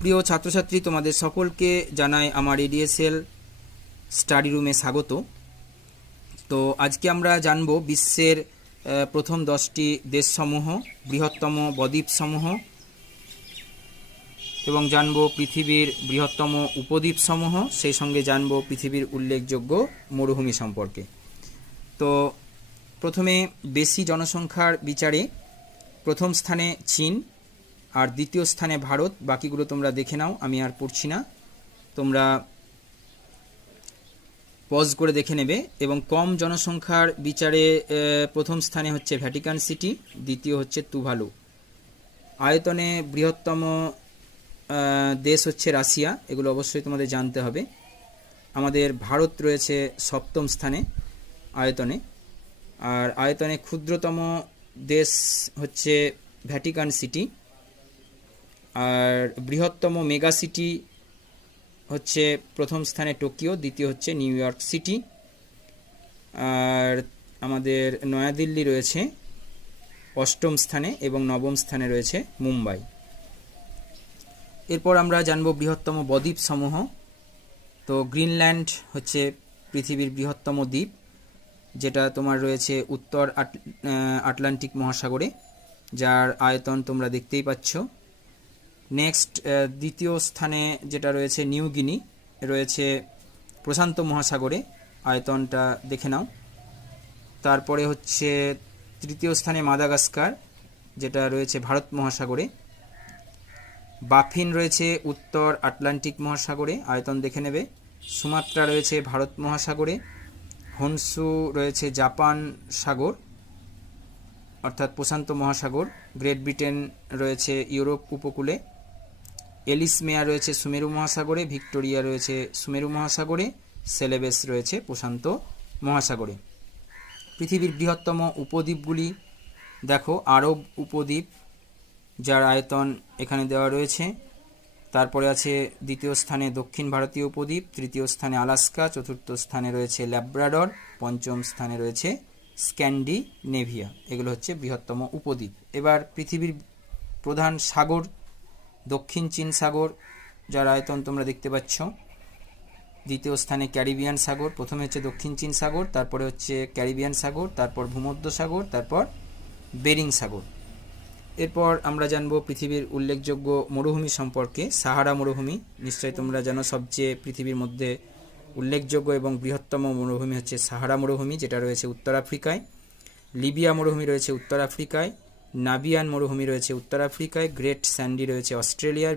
প্রিয় ছাত্রছাত্রী, তোমাদের সকলকে জানাই আমার এডিএসএল স্টাডি রুমে স্বাগত। তো আজকে আমরা জানব বিশ্বের প্রথম 10টি দেশসমূহ, বৃহত্তম বদ্বীপসমূহ এবং জানব পৃথিবীর বৃহত্তম উপদ্বীপসমূহ, সেই সঙ্গে জানব পৃথিবীর উল্লেখযোগ্য মরুভূমি সম্পর্কে। তো প্রথমে বেশি জনসংখ্যার বিচারে প্রথম স্থানে চীন আর দ্বিতীয় স্থানে ভারত। বাকিগুলো তোমরা দেখে নাও, আমি আর পড়ছি না, তোমরা পজ করে দেখে নেবে। এবং কম জনসংখ্যার বিচারে প্রথম স্থানে হচ্ছে ভ্যাটিকান সিটি, দ্বিতীয় হচ্ছে তুভালু। আয়তনে বৃহত্তম দেশ হচ্ছে রাশিয়া, এগুলো অবশ্যই তোমাদের জানতে হবে। আমাদের ভারত রয়েছে সপ্তম স্থানে আয়তনে, আর আয়তনে ক্ষুদ্রতম দেশ হচ্ছে ভ্যাটিকান সিটি। আর বৃহত্তম মেগা সিটি হচ্ছে প্রথম স্থানে টোকিও, দ্বিতীয় হচ্ছে নিউ ইয়র্ক সিটি। আর আমাদের নয়াদিল্লি রয়েছে অষ্টম স্থানে এবং নবম স্থানে রয়েছে মুম্বাই। এরপর আমরা জানব বৃহত্তম বদ্বীপ সমূহ। তো গ্রিনল্যান্ড হচ্ছে পৃথিবীর বৃহত্তম দ্বীপ, যেটা তোমার রয়েছে উত্তর আটলান্টিক মহাসাগরে, যার আয়তন তোমরা দেখতেই পাচ্ছ। নেক্সট দ্বিতীয় স্থানে যেটা রয়েছে নিউ গিনি, রয়েছে প্রশান্ত মহাসাগরে, আয়তনটা দেখে নাও। তারপরে হচ্ছে তৃতীয় স্থানে মাদাগাস্কার, যেটা রয়েছে ভারত মহাসাগরে। বাফিন রয়েছে উত্তর আটলান্টিক মহাসাগরে, আয়তন দেখে নেবে। সুমাত্রা রয়েছে ভারত মহাসাগরে। হনসু রয়েছে জাপান সাগর অর্থাৎ প্রশান্ত মহাসাগর। গ্রেট ব্রিটেন রয়েছে ইউরোপ উপকূলে। এলিসমেয়া রয়েছে সুমেরু মহাসাগরে। ভিক্টোরিয়া রয়েছে সুমেরু মহাসাগরে। সেলেবেস রয়েছে প্রশান্ত মহাসাগরে। পৃথিবীর বৃহত্তম উপদ্বীপগুলি দেখো, আরব উপদ্বীপ, যার আয়তন এখানে দেওয়া রয়েছে। তারপরে আছে দ্বিতীয় স্থানে দক্ষিণ ভারতীয় উপদ্বীপ, তৃতীয় স্থানে আলাস্কা, চতুর্থ স্থানে রয়েছে ল্যাব্রাডর, পঞ্চম স্থানে রয়েছে স্ক্যান্ডিনেভিয়া। এগুলো হচ্ছে বৃহত্তম উপদ্বীপ। এবার পৃথিবীর প্রধান সাগর, দক্ষিণ চীন সাগর, যার আয়তন তোমরা দেখতে পাচ্ছ। দ্বিতীয় স্থানে ক্যারিবিয়ান সাগর, প্রথমে হচ্ছে দক্ষিণ চীন সাগর, তারপরে হচ্ছে ক্যারিবিয়ান সাগর, তারপর ভূমধ্য সাগর, তারপর বেরিং সাগর। এরপর আমরা জানব পৃথিবীর উল্লেখযোগ্য মরুভূমি সম্পর্কে। সাহারা মরুভূমি নিশ্চয়ই তোমরা জানো, সবচেয়ে পৃথিবীর মধ্যে উল্লেখযোগ্য এবং বৃহত্তম মরুভূমি হচ্ছে সাহারা মরুভূমি, যেটা রয়েছে উত্তর আফ্রিকায়। লিবিয়া মরুভূমি রয়েছে উত্তর আফ্রিকায়। নাবিয়ান মরুভূমি রয়েছে উত্তর আফ্রিকায়। গ্রেট স্যান্ডি রয়েছে অস্ট্রেলিয়ার।